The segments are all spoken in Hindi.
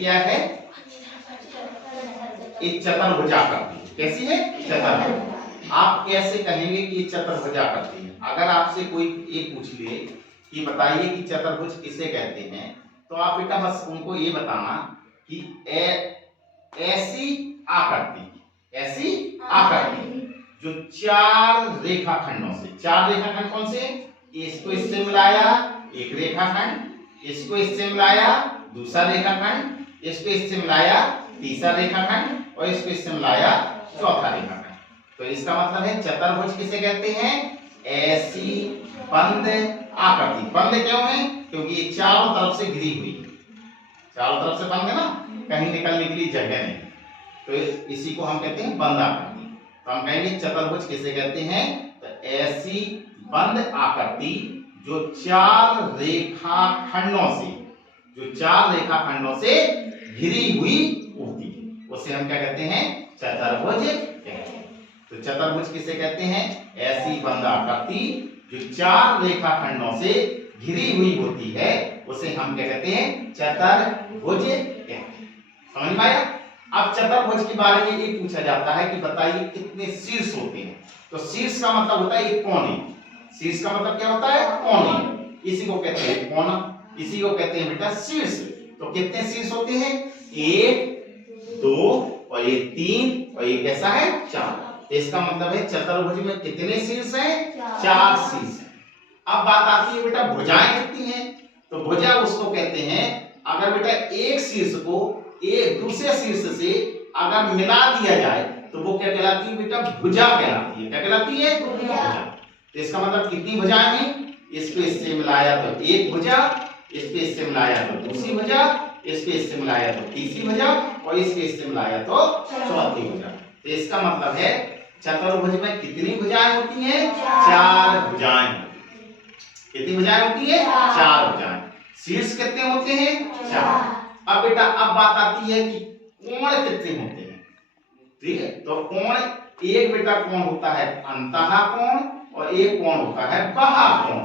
क्या है, एक चतुर्भुजाकृति। कैसी है? चतुर्भुज। आप कैसे कहेंगे कि ये चतुर्भुजाकृति है? अगर आपसे कोई ये पूछ ले कि बताइए कि चतुर्भुज किसे कहते हैं, तो आप बेटा बस उनको ये बताना कि ऐसी आकृति, ऐसी आकृति जो चार रेखाखंडों से, चार रेखाखंड कौन से? इसको इससे मिलाया एक रेखाखंड, इसको इससे मिलाया दूसरा रेखाखंड, इसको इससे मिलाया तीसरा रेखाखंड और इसको इससे मिलाया चौथा रेखाखंड। तो इसका मतलब है चतुर्भुज किसे कहते हैं? ऐसी बंद आकृति। बंद क्यों है? क्योंकि ये चारों तरफ से घिरी हुई है, चारों तरफ से बंद है ना, कहीं निकलने के लिए जगह नहीं, तो इसी को हम कहते हैं बंद आकृति। तो हम कहेंगे चतुर्भुज किसे कहते हैं? तो ऐसी बंद आकृति जो चार रेखाखंडों से, जो चार रेखाखंडों से घिरी हुई होती है, उसे हम क्या कहते हैं? चतुर्भुज कहते हैं। तो चतुर्भुज किसे कहते हैं? ऐसी बंद आकृति जो चार रेखाखंडों से घिरी हुई होती है, उसे हम क्या कहते हैं? चतुर्भुज कहते हैं। समझ में आया? अब चतुर्भुज के बारे में ये पूछा जाता है कि बताइए कितने शीर्ष होते हैं। तो शीर्ष का मतलब होता है एक कोने। शीर्ष का मतलब क्या होता है? कोने। इसी को कहते हैं कोना, इसी को कहते हैं बेटा शीर्ष। तो कितने शीर्ष होते हैं? एक, दो और ये तीन और ये कैसा है? चार। तो इसका मतलब है चतुर्भुज में कितने शीर्ष हैं? चार शीर्ष हैं। अब बात आती है बेटा भुजाएं कितनी हैं? तो भुजा उसको कहते हैं अगर बेटा एक शीर्ष को एक दूसरे शीर्ष से अगर मिला दिया जाए तो वो क्या कहलाती है बेटा? भुजा कहलाती है। क्या कहलाती है? भुजा। तो इसका मतलब कितनी भुजाएं हैं? इसको इससे मिलाया तो एक भुजा, इसको इससे मिलाया तो दूसरी भुजा, इसको इससे मिलाया तो तीसरी भुजा और इसको इससे मिलाया तो चौथी भुजा। तो इसका मतलब है चतुर्भुज में कितनी भुजाएं होती हैं? चार भुजाएं। कितनी भुजाएं होती है? चार भुजाएं। शीर्ष कितने होते हैं? चार। अब बेटा अब बात आती है कि कोण कितने होते हैं। ठीक है, तो कोण एक बेटा कोण होता है अंतः कोण और एक कोण होता है बाह्य कोण।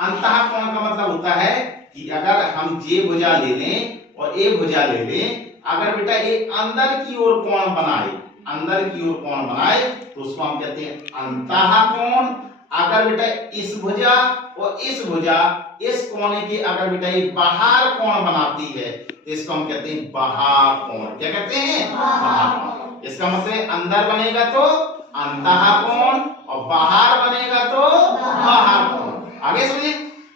अंतः कोण का मतलब होता है कि अगर हम जे भुजा ले लें और ए भुजा ले लें, अगर बेटा एक अंदर की ओर कोण बनाए, अंदर की ओर कोण बनाए तो उसको हम कहते हैं अंतः कोण। अगर बेटा इस भुजा और इस भुजा इस कोने के अगर बेटा ये बाहर कोण बनाती है तो इसको हम कहते हैं बाह्य कोण। क्या कहते हैं? बाह्य कोण। इसका मतलब अंदर बनेगा तो अंतः कोण और बाहर बनेगा तो बाह्य कोण। आगे समझिए।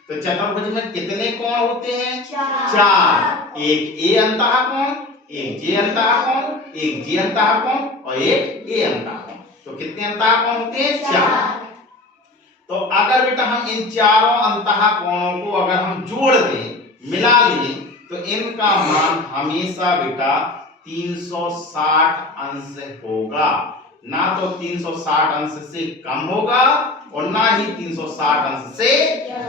तो चतुर्भुज में कितने कोण होते हैं? चार। एक ए अंतः कोण, एक जे अंतः कोण, एक जे अंतः कोण और एक ए अंतः कोण। तो कितने अंतः कोण होते हैं? चार। तो अगर बेटा हम इन चारों अंतः कोणों को अगर हम जोड़ दें, मिला लें, तो इनका मान हमेशा बेटा 360 अंश होगा। ना तो 360 अंश से कम होगा और ना ही 360 अंश से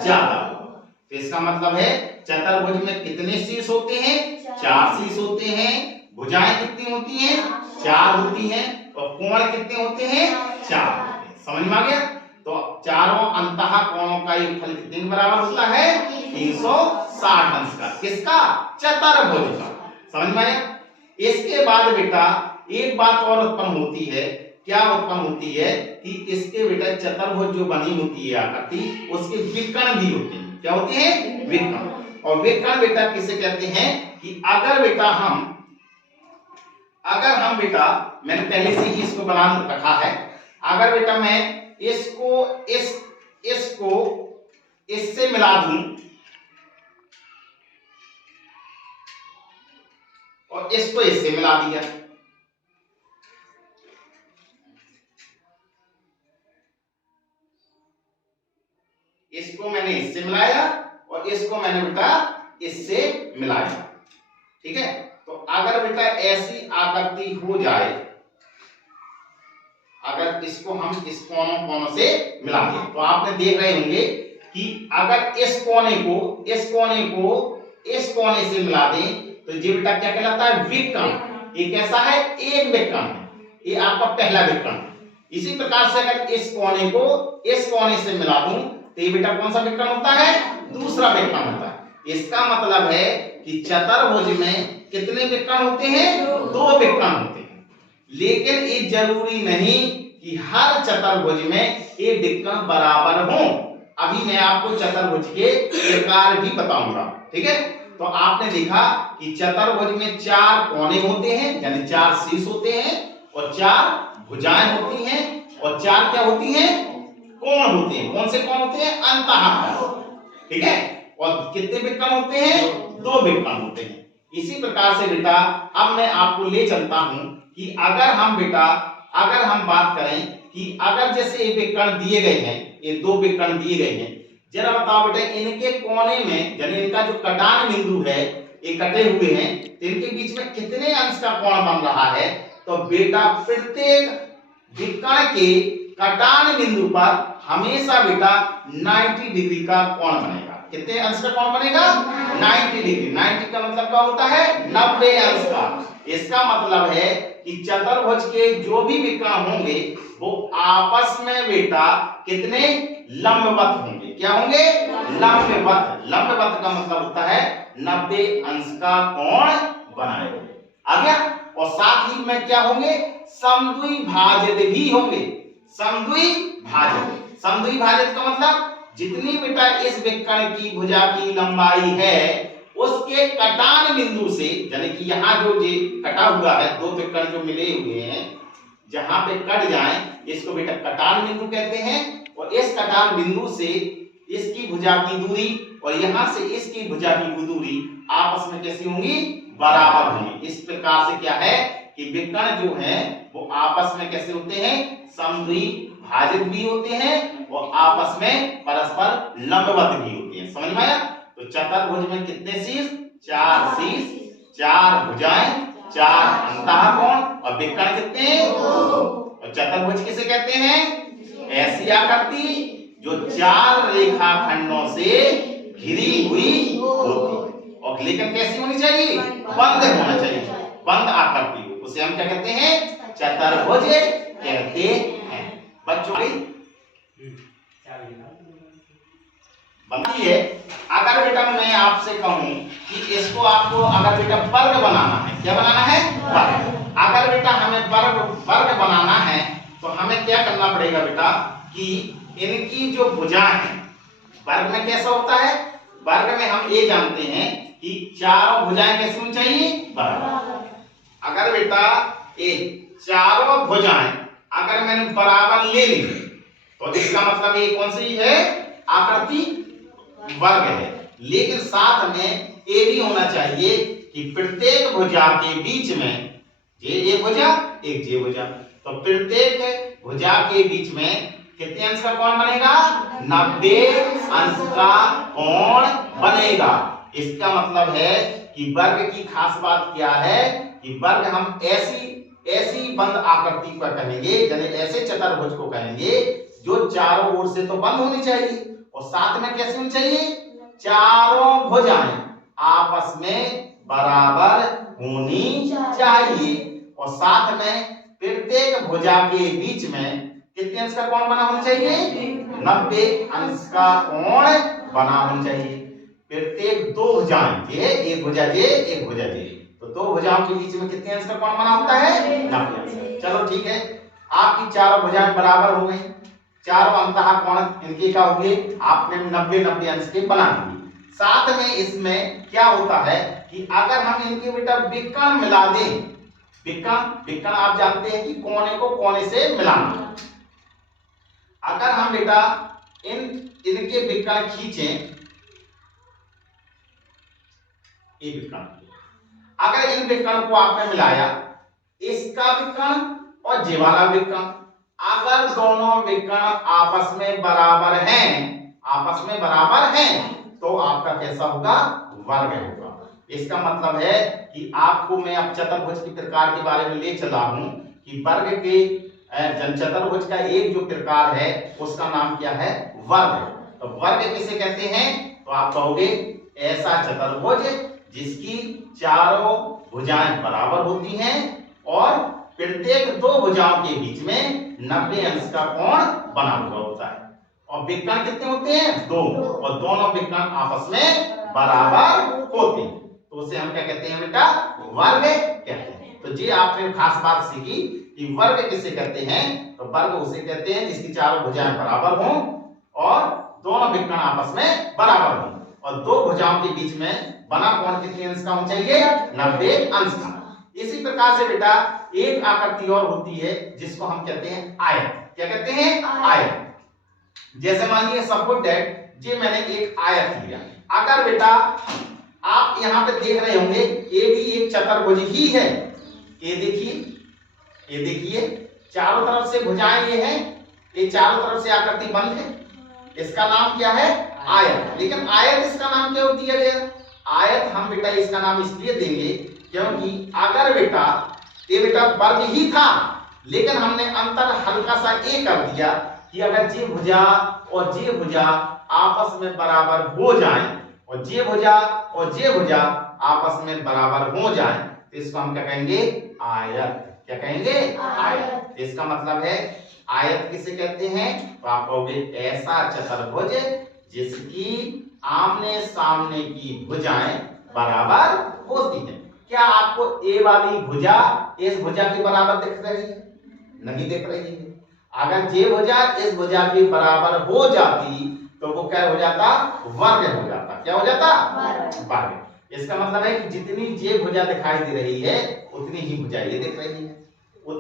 ज्यादा होगा। तो इसका मतलब है चतुर्भुज में कितने शीर्ष होते हैं? चार शीर्ष होते हैं। भुजाएं कितनी होती हैं? चार होती हैं। और कोण कितने होते हैं? चार होते हैं। समझ में आ गया? तो चारों अंतः कोणों का योगफल कितने के बराबर होता है? 360 अंश का। किसका? चतुर्भुज का। समझ में आया? इसके बाद बेटा एक बात और उत्पन्न होती है। क्या उत्पन्न होती है कि इसके बेटा चतुर्भुज जो बनी होती है आकृति, उसके विकर्ण भी होते हैं। क्या होते हैं? विकर्ण। और विकर्ण बेटा किसे कहते हैं कि अगर हम बेटा मैंने पहले से ही इसको बना रखा है, अगर बेटा मैं इसको इससे मिला दूं और इसको इससे मिला दिया, इसको मैंने इससे मिलाया और इसको मैंने बेटा इससे मिलाया। ठीक है, तो अगर बेटा ऐसी आकृति हो जाए, अगर इसको हम इस कोनों से मिला दें, तो आपने देख रहे होंगे कि अगर इस कोने को इस कोने से मिला दें तो ये बेटा क्या कहलाता है? विकर्ण। ये कैसा है? एक विकर्ण है। ये आपका पहला विकर्ण है। इसी प्रकार से अगर इस कोने को इस कोने से मिला दूं तो ये बेटा कौन सा विकर्ण होता है? दूसरा विकर्ण होता है। इसका मतलब है कि चतुर्भुज में कितने विकर्ण होते हैं? 2 विकर्ण होते हैं। लेकिन ये जरूरी नहीं कि हर चतुर्भुज में ये विकर्ण बराबर हो। अभी मैं आपको चतुर्भुज के प्रकार भी बताऊंगा, ठीक है। तो आपने देखा कि चतुर्भुज में 4 कोने होते हैं, यानी 4 शीर्ष होते हैं, और 4 भुजाएं होती हैं, और 4 क्या होती हैं? कोण होते हैं। कौन से कोण होते हैं? अंतःकोण, ठीक है। और कितने विकर्ण होते हैं? 2 विकर्ण होते हैं। इसी प्रकार से बेटा अब मैं आपको ले चलता हूं कि अगर हम बात करें कि अगर जैसे ये विकर्ण दिए गए हैं, ये 2 विकर्ण दिए गए हैं, जरा बताओ बेटा इनके कोने में, यानी इनका जो कटान बिंदु है, ये कटे हुए हैं, तो इनके बीच में कितने अंश का कोण बन रहा है? तो बेटा प्रत्येक विकर्ण के कटान बिंदु पर हमेशा बेटा 90 डिग्री का कोण बनेगा। कितने अंश का कोण बनेगा? 90 डिग्री। 90 का मतलब क्या होता है? 90 अंश का। इसका मतलब है कि चतुर्भुज के जो भी विकर्ण होंगे वो आपस में बेटा कितने? लंबवत होंगे। क्या होंगे? लंबवत। लंबवत का मतलब होता है 90 अंश का कोण बनाएंगे। आ गया? और साथ ही में क्या होंगे? समद्विभाजित भी होंगे। समद्विभाजित। समद्विभाजित का मतलब जितनी बेटा इस विकर्ण की भुजा की लंबाई है उसके कटान बिंदु से, यानी कि यहाँ जो ये कटा हुआ है, 2 विकर्ण जो मिले हुए हैं, जहां पे कट जाए इसको बेटा कटान बिंदु कहते हैं। और इस कटान बिंदु से इसकी भुजा की दूरी और यहां से इसकी भुजा की दूरी आपस में कैसी होंगी? बराबर होंगी। इस प्रकार से क्या है कि विकर्ण जो है वो आपस में कैसे होते हैं? समद्विभाजित भी होते हैं और आपस में परस्पर लंबवत भी होते हैं। समझ में आया? तो चतुर्भुज में कितने शीर्ष? 4 शीर्ष, 4 भुजाएं, 4 अंतःकोण, और विकर्ण कितने? 2। और चतुर्भुज किसे कहते हैं? ऐसी आकृति जो 4 रेखाखंडों से घिरी हुई होती है, और लेकिन कैसी होनी चाहिए? बंद होना चाहिए। बंद आकृति हो, उसे हम क्या कहते हैं? चतुर्भुज कहते हैं। बच्चों बनती है। अगर बेटा मैं आपसे कहूं कि इसको आपको अगर बेटा वर्ग बनाना है, क्या बनाना है? वर्ग। अगर बेटा हमें वर्ग बनाना है तो हमें क्या करना पड़ेगा बेटा कि इनकी जो भुजाएं हैं, वर्ग में कैसा होता है? वर्ग में हम ये जानते हैं कि चारों भुजाएं कैसी होनी चाहिए? बराबर। अगर बेटा ये चारों भुजाएं अगर मैंने बराबर ले ली तो इसका मतलब ये कौन सी है? आकृति वर्ग है। लेकिन साथ में ये भी होना चाहिए कि प्रत्येक भुजा के बीच में ये भुजा, एक ये भुजा, तो प्रत्येक भुजा के बीच में कितने अंश का कोण बनेगा? 90 अंश का कोण बनेगा। इसका मतलब है कि वर्ग की खास बात क्या है कि वर्ग हम ऐसी बंद आकृति को कहेंगे, यानी ऐसे चतुर्भुज को कहेंगे जो चारों ओर से तो बंद होनी चाहिए और साथ में कैसे होनी चाहिए? चारों भुजाएं आपस में बराबर होनी चाहिए, और साथ में प्रत्येक भुजा के बीच में कितने अंश का कोण बना होना चाहिए? 90 अंश का कोण बना होना चाहिए। प्रत्येक 2 भुजाएं, ये एक भुजा ये, एक भुजा ये, तो 2 भुजाओं के बीच में कितने अंश का कोण बना होता है? 90 अंश। चलो ठीक है, आपकी चारों भुजाएं बराबर हो गई, चारों अंतःकोण इनके क्या हो गए? आपने 90 अंश के बना दिए। साथ में इसमें क्या होता है कि अगर हम इनके बेटा विकर्ण मिला दें, विकर्ण आप जानते हैं कि कोने को कोने से मिलाना। अगर हम बेटा इनके विकर्ण खींचें, ये विकर्ण, अगर इन विकर्ण को आपने मिलाया, इसका विकर्ण और ये वाला विकर्ण, अगर दोनों विकर्ण आपस में बराबर हैं तो आपका कैसा होगा? वर्ग होगा। इसका मतलब है कि आपको मैं अब चतुर्भुज के प्रकार के बारे में ले चला हूं कि वर्ग के चतुर्भुज का एक जो प्रकार है उसका नाम क्या है? वर्ग। तो वर्ग किसे कहते हैं? तो आप कहोगे ऐसा चतुर्भुज जिसकी चारों भुजाएं बराबर होती हैं और प्रत्येक 2 भुजाओं के बीच में 90 अंश का कोण बना हुआ होता है। और विकर्ण कितने होते हैं? 2, और दोनों विकर्ण आपस में बराबर होते हैं। तो तो उसे हम क्या कहते हैं बेटा, वर्ग कहते हैं। तो ये आपने खास बात सीखी कि वर्ग किसे कहते हैं, तो वर्ग उसे कहते हैं जिसकी चारों भुजाएं बराबर हों और दोनों विकर्ण आपस में बराबर हों और दो भुजाओं के बीच में बना कोण कितने अंश का होना चाहिए, 90 अंश का। इसी प्रकार से बेटा एक आकृति और होती है जिसको हम कहते हैं आयत। क्या कहते हैं, आयत। जैसे मान लीजिए सपोज दैट ये मैंने एक आयत लिया। अगर बेटा आप यहाँ पे देख रहे होंगे ये भी एक चतुर्भुज ही है। ये देखिए चारों तरफ से भुजाएं ये हैं, ये चारों तरफ से आकृति बंद है, इसका नाम क्या है, आयत। लेकिन आयत इसका नाम क्यों दिया गया, आयत हम बेटा इसका नाम इसलिए देंगे क्योंकि अगर बेटा ये बेटा वर्ग ही था लेकिन हमने अंतर हल्का सा ये कर दिया कि अगर ये भुजा और ये भुजा आपस में बराबर हो जाएं और ये भुजा और ये भुजा आपस में बराबर हो जाएं तो इसको हम क्या कहेंगे, आयत। क्या कहेंगे, आयत। इसका मतलब है आयत किसे कहते हैं, तो आप कहोगे ऐसा चतुर्भुज जिसकी आमने सामने की भुजाएं बराबर होती हैं। क्या आपको ए वाली भुजा इस भुजा के बराबर दिख रही है, नहीं दिख रही है। अगर ये भुजा इस भुजा के बराबर हो जाती तो वो क्या हो जाता, वर्ग हो जाता। क्या हो जाता, वर्ग। इसका मतलब है कि जितनी ये भुजा दिखाई दे रही है उतनी ही भुजा ये दिख रही है,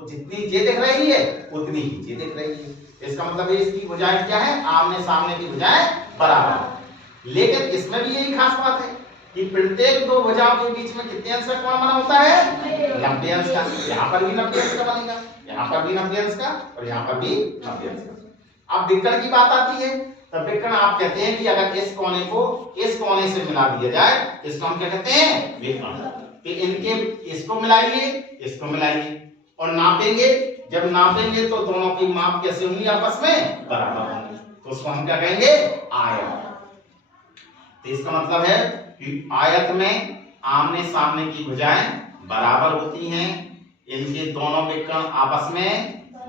जितनी ये दिख रही है उतनी ही ये दिख रही है। इसका मतलब है इसकी भुजाएं क्या है, आमने सामने की भुजाएं बराबर। लेकिन इसमें भी यही खास बात है कि प्रत्येक दो भुजाओं के बीच में कितने अंश का कोण बना होता है, 90 अंश का। यहाँ पर भी 90 अंश का बनेगा, यहाँ पर भी 90 अंश का और यहाँ पर भी 90 अंश का। अब विकर्ण की बात आती है, तब विकर्ण आप कहते हैं कि अगर इस कोने को इस कोने से मिला दिया जाए इसको हम क्या कहते हैं, विकर्ण। कि इनके इसको मिलाइए इसको मिलाइए और नापेंगे, जब नापेंगे तो दोनों की माप कैसे होंगी, आपस में बराबर होंगी, तो उसको हम क्या कहेंगे, आयत। तो इसका मतलब है कि आयत में आमने सामने की भुजाएं बराबर होती हैं, इनके दोनों विकर्ण आपस में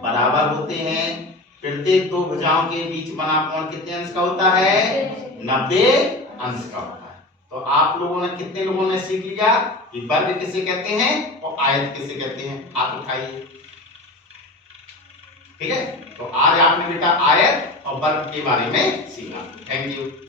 बराबर होते हैं। प्रत्येक दो भुजाओं के बीच बना कोण कितने अंश का होता है, 90 अंश का होता है। तो आप लोगों ने कितने लोगों ने सीख लिया कि वर्ग किसे कहते हैं और आयत किसे कहते हैं, हाथ उठाइए। ठीक है, तो आज आपने बेटा आयत और वर्ग के बारे में सीखा। Thank you.